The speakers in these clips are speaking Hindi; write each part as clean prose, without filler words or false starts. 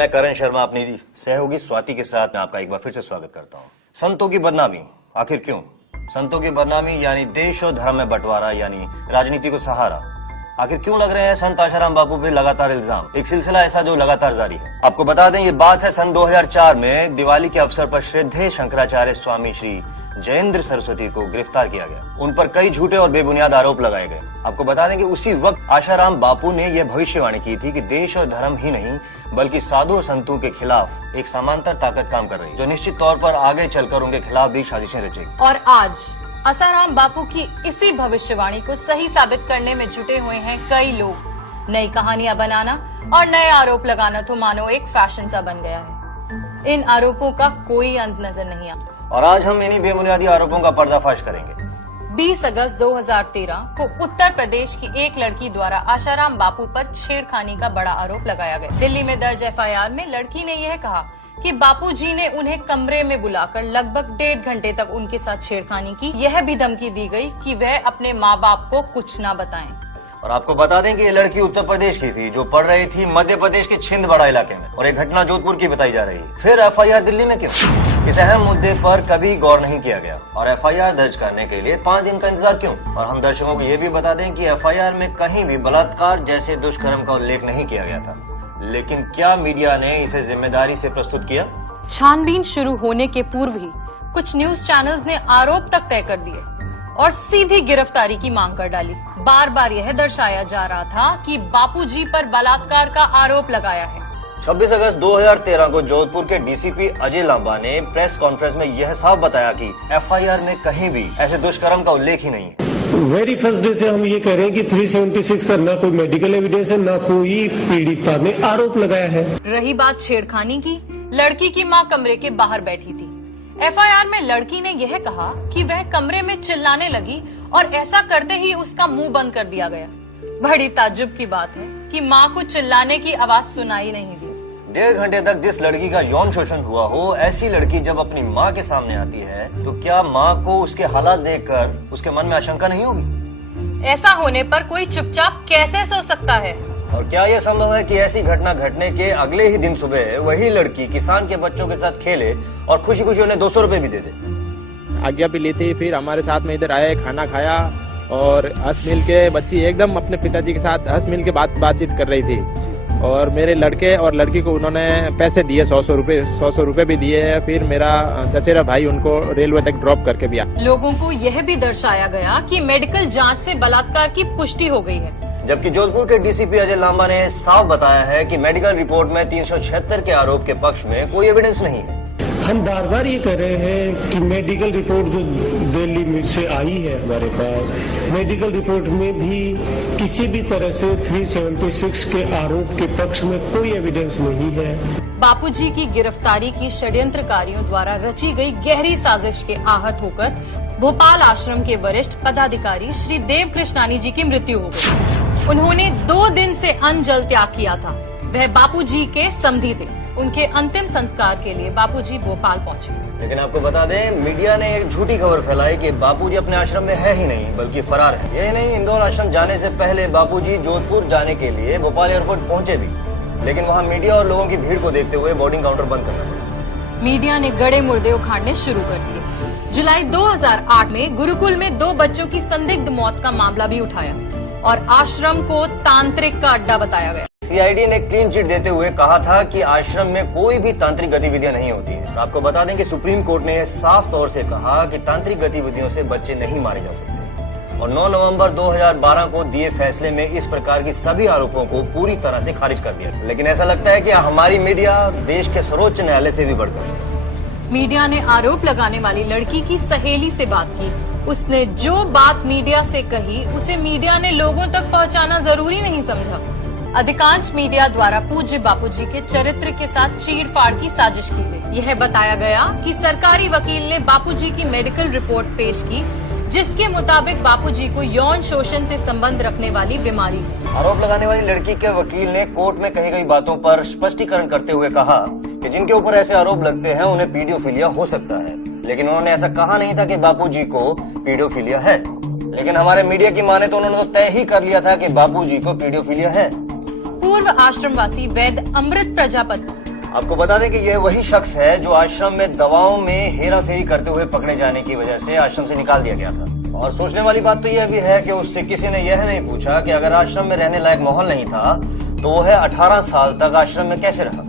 मैं करण शर्मा अपनी सहयोगी स्वाति के साथ मैं आपका एक बार फिर से स्वागत करता हूं। संतों की बदनामी आखिर क्यों? संतों की बदनामी यानी देश और धर्म में बंटवारा यानी राजनीति को सहारा। आखिर क्यों लग रहे हैं संत आशाराम बापू पे लगातार इल्जाम? एक सिलसिला ऐसा जो लगातार जारी है। आपको बता दें ये बात है सन 2004 में दिवाली के अवसर पर श्रद्धेय शंकराचार्य स्वामी श्री जयेंद्र सरस्वती को गिरफ्तार किया गया। उन पर कई झूठे और बेबुनियाद आरोप लगाए गए। आपको बता दें कि उसी वक्त आशाराम बापू ने यह भविष्यवाणी की थी कि देश और धर्म ही नहीं बल्कि साधु और संतों के खिलाफ एक समांतर ताकत काम कर रही है, जो निश्चित तौर पर आगे चलकर उनके खिलाफ भी साजिशें रचेगी। और आज आसाराम बापू की इसी भविष्यवाणी को सही साबित करने में जुटे हुए हैं कई लोग। नई कहानियां बनाना और नए आरोप लगाना तो मानो एक फैशन सा बन गया है। इन आरोपों का कोई अंत नजर नहीं आता और आज हम इन्हीं बेबुनियादी आरोपों का पर्दाफाश करेंगे। 20 अगस्त 2013 को उत्तर प्रदेश की एक लड़की द्वारा आशाराम बापू पर छेड़खानी का बड़ा आरोप लगाया गया। दिल्ली में दर्ज एफआईआर में लड़की ने यह कहा कि बापूजी ने उन्हें कमरे में बुलाकर लगभग 1.5 घंटे तक उनके साथ छेड़खानी की। यह भी धमकी दी गई कि वह अपने माँ बाप को कुछ न बताएं। और आपको बता दें कि ये लड़की उत्तर प्रदेश की थी जो पढ़ रही थी मध्य प्रदेश के छिंदवाड़ा इलाके में, और एक घटना जोधपुर की बताई जा रही है। फिर एफआईआर दिल्ली में क्यों? इस अहम मुद्दे पर कभी गौर नहीं किया गया और एफआईआर दर्ज करने के लिए 5 दिन का इंतजार क्यों? और हम दर्शकों को ये भी बता दें कि एफआईआर में कहीं भी बलात्कार जैसे दुष्कर्म का उल्लेख नहीं किया गया था। लेकिन क्या मीडिया ने इसे जिम्मेदारी से प्रस्तुत किया? छानबीन शुरू होने के पूर्व ही कुछ न्यूज चैनल्स ने आरोप तक तय कर दिए और सीधी गिरफ्तारी की मांग कर डाली। बार बार यह दर्शाया जा रहा था कि बापूजी पर बलात्कार का आरोप लगाया है। 26 अगस्त 2013 को जोधपुर के डीसीपी अजय लांबा ने प्रेस कॉन्फ्रेंस में यह साफ बताया कि एफआईआर में कहीं भी ऐसे दुष्कर्म का उल्लेख ही नहीं है। वेरी फर्स्ट डे से हम ये कह रहे हैं कि 376 का ना कोई मेडिकल एविडेंस है, ना कोई पीड़िता ने आरोप लगाया है। रही बात छेड़खानी की, लड़की की मां कमरे के बाहर बैठी थी। एफआईआर में लड़की ने यह कहा कि वह कमरे में चिल्लाने लगी और ऐसा करते ही उसका मुंह बंद कर दिया गया। बड़ी ताज्जुब की बात है कि मां को चिल्लाने की आवाज सुनाई नहीं दी। 1.5 घंटे तक जिस लड़की का यौन शोषण हुआ हो, ऐसी लड़की जब अपनी माँ के सामने आती है तो क्या माँ को उसके हालात देखकर उसके मन में आशंका नहीं होगी? ऐसा होने पर कोई चुपचाप कैसे सो सकता है? और क्या यह संभव है कि ऐसी घटना घटने के अगले ही दिन सुबह वही लड़की किसान के बच्चों के साथ खेले और खुशी खुशी उन्हें 200 रुपए भी दे दे? आज्ञा भी ली थी, फिर हमारे साथ में इधर आए, खाना खाया और हंस मिल के बच्ची एकदम अपने पिताजी के साथ हंस मिल के बातचीत कर रही थी। और मेरे लड़के और लड़की को उन्होंने पैसे दिए, 100 रुपए भी दिए। फिर मेरा चचेरा भाई उनको रेलवे तक ड्रॉप करके भी आया। लोगों को यह भी दर्शाया गया कि मेडिकल जांच से बलात्कार की पुष्टि हो गई है, जबकि जोधपुर के डीसीपी अजय लांबा ने साफ बताया है कि मेडिकल रिपोर्ट में 376 के आरोप के पक्ष में कोई एविडेंस नहीं है। हम बार बार ये कह रहे हैं कि मेडिकल रिपोर्ट जो दिल्ली से आई है हमारे पास, मेडिकल रिपोर्ट में भी किसी भी तरह से 376 के आरोप के पक्ष में कोई एविडेंस नहीं है। बापूजी की गिरफ्तारी की षड्यंत्रकारियों द्वारा रची गई गहरी साजिश के आहत होकर भोपाल आश्रम के वरिष्ठ पदाधिकारी श्री देव कृष्णानी जी की मृत्यु हो गई। उन्होंने 2 दिन से अन्न जल त्याग किया था। वह बापूजी के समधी थे। उनके अंतिम संस्कार के लिए बापूजी भोपाल पहुंचे। लेकिन आपको बता दें, मीडिया ने एक झूठी खबर फैलाई कि बापूजी अपने आश्रम में है ही नहीं बल्कि फरार है। यही नहीं, इंदौर आश्रम जाने से पहले बापूजी जोधपुर जाने के लिए भोपाल एयरपोर्ट पहुंचे भी, लेकिन वहां मीडिया और लोगों की भीड़ को देखते हुए बोर्डिंग काउंटर बंद करना पड़ा। मीडिया ने गड़े मुर्दे उखाड़ने शुरू कर दिए। जुलाई 2008 में गुरुकुल में 2 बच्चों की संदिग्ध मौत का मामला भी उठाया और आश्रम को तांत्रिक का अड्डा बताया गया। सीआईडी ने क्लीन चिट देते हुए कहा था कि आश्रम में कोई भी तांत्रिक गतिविधियां नहीं होती है। आपको बता दें कि सुप्रीम कोर्ट ने साफ तौर से कहा कि तांत्रिक गतिविधियों से बच्चे नहीं मारे जा सकते और 9 नवंबर 2012 को दिए फैसले में इस प्रकार की सभी आरोपों को पूरी तरह से खारिज कर दिया। लेकिन ऐसा लगता है कि हमारी मीडिया देश के सर्वोच्च न्यायालय से भी बढ़कर। मीडिया ने आरोप लगाने वाली लड़की की सहेली से बात की। उसने जो बात मीडिया से कही उसे मीडिया ने लोगों तक पहुंचाना जरूरी नहीं समझा। अधिकांश मीडिया द्वारा पूज्य बापूजी के चरित्र के साथ चीड़-फाड़ की साजिश की गई। यह बताया गया कि सरकारी वकील ने बापूजी की मेडिकल रिपोर्ट पेश की, जिसके मुताबिक बापूजी को यौन शोषण से संबंध रखने वाली बीमारी है। आरोप लगाने वाली लड़की के वकील ने कोर्ट में कही गई बातों पर स्पष्टीकरण करते हुए कहा कि जिनके ऊपर ऐसे आरोप लगते हैं उन्हें पीडियोफिलिया हो सकता है, लेकिन उन्होंने ऐसा कहा नहीं था कि बापूजी को पीडियोफिलिया है। लेकिन हमारे मीडिया की माने तो उन्होंने तो तय ही कर लिया था कि बापूजी को पीडियोफिलिया है। पूर्व आश्रमवासी वैद्य अमृत प्रजापति आपको बता दें कि यह वही शख्स है जो आश्रम में दवाओं में हेराफेरी करते हुए पकड़े जाने की वजह से आश्रम से निकाल दिया गया था। और सोचने वाली बात तो यह भी है कि उससे किसी ने यह नहीं पूछा कि अगर आश्रम में रहने लायक माहौल नहीं था तो वह 18 साल तक आश्रम में कैसे रहा।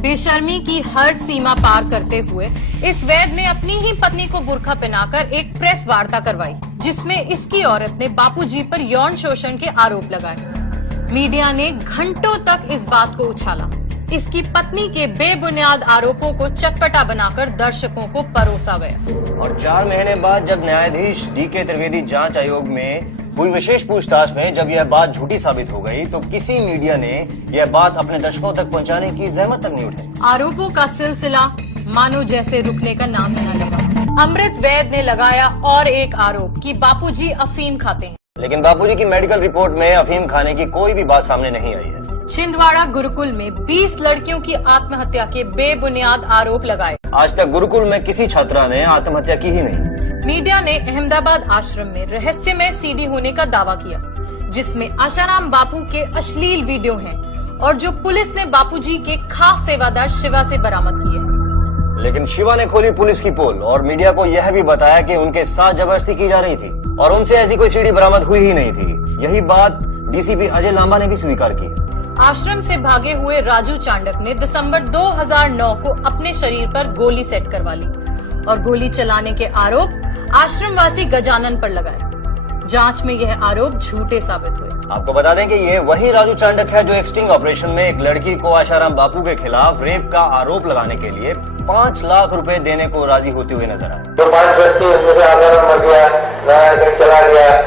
बेशर्मी की हर सीमा पार करते हुए इस वैद्य ने अपनी ही पत्नी को बुर्का पहनाकर एक प्रेस वार्ता करवाई, जिसमें इसकी औरत ने बापूजी पर यौन शोषण के आरोप लगाए। मीडिया ने घंटों तक इस बात को उछाला। इसकी पत्नी के बेबुनियाद आरोपों को चटपटा बनाकर दर्शकों को परोसा गया। और 4 महीने बाद जब न्यायाधीश DK त्रिवेदी जांच आयोग में हुई विशेष पूछताछ में जब यह बात झूठी साबित हो गई तो किसी मीडिया ने यह बात अपने दर्शकों तक पहुंचाने की जहमत तक नहीं उठाई। आरोपों का सिलसिला मानो जैसे रुकने का नाम ही न लगा। अमृत वैद्य ने लगाया और एक आरोप कि बापूजी अफीम खाते हैं, लेकिन बापूजी की मेडिकल रिपोर्ट में अफीम खाने की कोई भी बात सामने नहीं आई है। छिंदवाड़ा गुरुकुल में 20 लड़कियों की आत्महत्या के बेबुनियाद आरोप लगाए। आज तक गुरुकुल में किसी छात्रा ने आत्महत्या की ही नहीं। मीडिया ने अहमदाबाद आश्रम में रहस्यमय CD होने का दावा किया, जिसमें आशाराम बापू के अश्लील वीडियो हैं और जो पुलिस ने बापूजी के खास सेवादार शिवा से बरामद किए। लेकिन शिवा ने खोली पुलिस की पोल और मीडिया को यह भी बताया कि उनके साथ जबरदस्ती की जा रही थी और उनसे ऐसी कोई CD बरामद हुई ही नहीं थी। यही बात DCP अजय लांबा ने भी स्वीकार की है। आश्रम से भागे हुए राजू चांडक ने दिसंबर 2009 को अपने शरीर पर गोली सेट करवा ली और गोली चलाने के आरोप आश्रमवासी गजानन पर लगाए। जांच में यह आरोप झूठे साबित हुए। आपको बता दें कि ये वही राजू चांडक है जो एक स्टिंग ऑपरेशन में एक लड़की को आशाराम बापू के खिलाफ रेप का आरोप लगाने के लिए 5 लाख रुपए देने को राजी होते हुए नजर आए। तो 5 ट्रस्टी मुझे आसाराम मर गया, नारायण कहीं चला गया,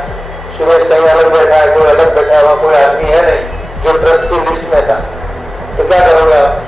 सुरेश कहीं अलग बैठा है, कोई अलग बैठा है, वहाँ कोई आदमी है नहीं जो ट्रस्ट की लिस्ट में था, तो क्या करोगे आप?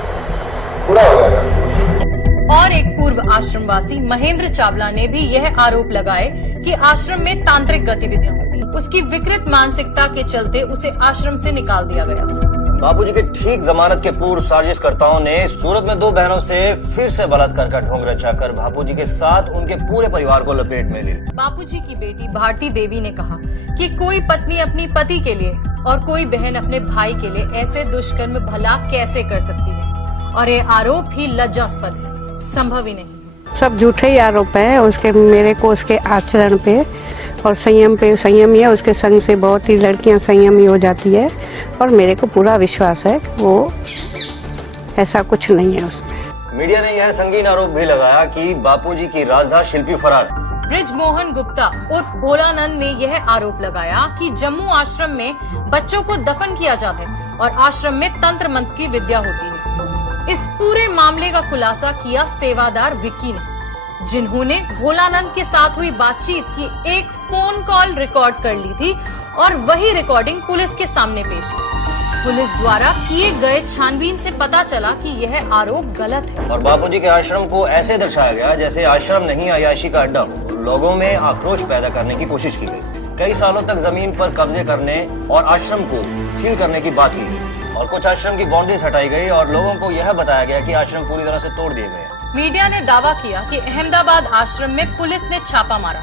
पूरा हो जाएगा। और एक पूर्व आश्रमवासी महेंद्र चावला ने भी यह आरोप लगाए कि आश्रम में तांत्रिक गतिविधियां होती। उसकी विकृत मानसिकता के चलते उसे आश्रम से निकाल दिया गया। बापूजी के ठीक जमानत के पूर्व साजिशकर्ताओं ने सूरत में 2 बहनों से फिर से बलात्कार का ढोंग रचाकर बापूजी के साथ उनके पूरे परिवार को लपेट में ले लिया। बापूजी की बेटी भारती देवी ने कहा कि कोई पत्नी अपनी पति के लिए और कोई बहन अपने भाई के लिए ऐसे दुष्कर्म भला कैसे कर सकती है, और ये आरोप ही लज्जास्पद है, संभव ही नहीं। सब झूठे ही आरोप है उसके, मेरे को उसके आचरण पे और संयम पे। संयम ही है, उसके संग से बहुत ही लड़कियां संयमी हो जाती है और मेरे को पूरा विश्वास है वो ऐसा कुछ नहीं है उसमें। मीडिया ने यह संगीन आरोप भी लगाया कि बापूजी की राजदार शिल्पी फरार है। ब्रिजमोहन गुप्ता उर्फ भोलानंद ने यह आरोप लगाया कि जम्मू आश्रम में बच्चों को दफन किया जाता है और आश्रम में तंत्र मंत्र की विद्या होती है। इस पूरे मामले का खुलासा किया सेवादार विक्की ने, जिन्होंने भोलानंद के साथ हुई बातचीत की एक फोन कॉल रिकॉर्ड कर ली थी और वही रिकॉर्डिंग पुलिस के सामने पेश की। पुलिस द्वारा किए गए छानबीन से पता चला कि यह आरोप गलत है और बापूजी के आश्रम को ऐसे दर्शाया गया जैसे आश्रम नहीं अय्याशी का अड्डा हो। लोगों में आक्रोश पैदा करने की कोशिश की गई। कई सालों तक जमीन पर कब्जे करने और आश्रम को सील करने की बात की गई और कुछ आश्रम की बाउंड्रीज हटाई गई और लोगों को यह बताया गया कि आश्रम पूरी तरह से तोड़ दिए गए। मीडिया ने दावा किया कि अहमदाबाद आश्रम में पुलिस ने छापा मारा,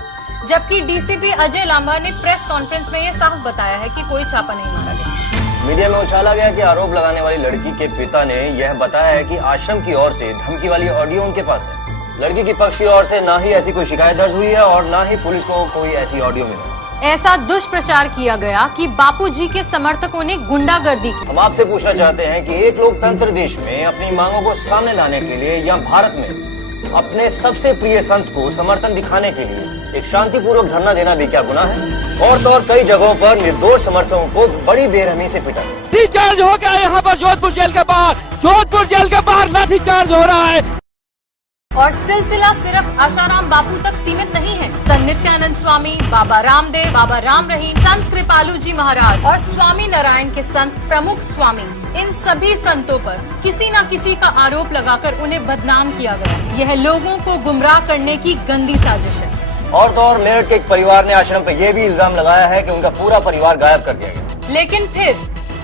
जबकि DCP अजय लांबा ने प्रेस कॉन्फ्रेंस में यह साफ बताया है कि कोई छापा नहीं मारा गया। मीडिया में उछाला गया कि आरोप लगाने वाली लड़की के पिता ने यह बताया है कि आश्रम की ओर से धमकी वाली ऑडियो उनके पास है। लड़की की पक्ष की ओर से ना ही ऐसी कोई शिकायत दर्ज हुई है और ना ही पुलिस को कोई ऐसी ऑडियो मिली। ऐसा दुष्प्रचार किया गया कि बापूजी के समर्थकों ने गुंडागर्दी की। हम आपसे पूछना चाहते हैं कि एक लोकतंत्र देश में अपनी मांगों को सामने लाने के लिए या भारत में अपने सबसे प्रिय संत को समर्थन दिखाने के लिए एक शांतिपूर्वक धरना देना भी क्या गुनाह है? और तो और कई जगहों पर निर्दोष समर्थकों को बड़ी बेरहमी से पिटा। लाठीचार्ज हो गया यहाँ पर जोधपुर जेल के बाहर। जोधपुर जेल के बाहर लाठीचार्ज हो रहा है। और सिलसिला सिर्फ आशाराम बापू तक सीमित नहीं है। संत नित्यानंद स्वामी, बाबा रामदेव, बाबा राम रहीम, संत कृपालू जी महाराज और स्वामी नारायण के संत प्रमुख स्वामी, इन सभी संतों पर किसी न किसी का आरोप लगाकर उन्हें बदनाम किया गया। यह लोगों को गुमराह करने की गंदी साजिश है। और तो और मेरठ के एक परिवार ने आश्रम पर यह भी इल्जाम लगाया है कि उनका पूरा परिवार गायब कर दिया गया। लेकिन फिर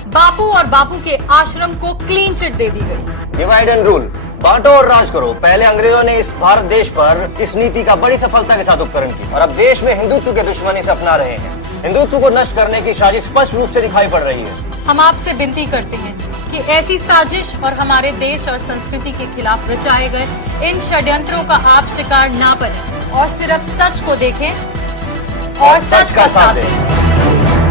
बापू और बापू के आश्रम को क्लीन चिट दे दी गई। डिवाइड एंड रूल, बांटो और राज करो। पहले अंग्रेजों ने इस भारत देश पर इस नीति का बड़ी सफलता के साथ उपकरण की और अब देश में हिंदुत्व के दुश्मनी से अपना रहे हैं। हिंदुत्व को नष्ट करने की साजिश स्पष्ट रूप से दिखाई पड़ रही है। हम आपसे विनती करते हैं कि ऐसी साजिश और हमारे देश और संस्कृति के खिलाफ रचाए गए इन षड्यंत्रों का आप शिकार ना बने और सिर्फ सच को देखें और सच का साथ दें।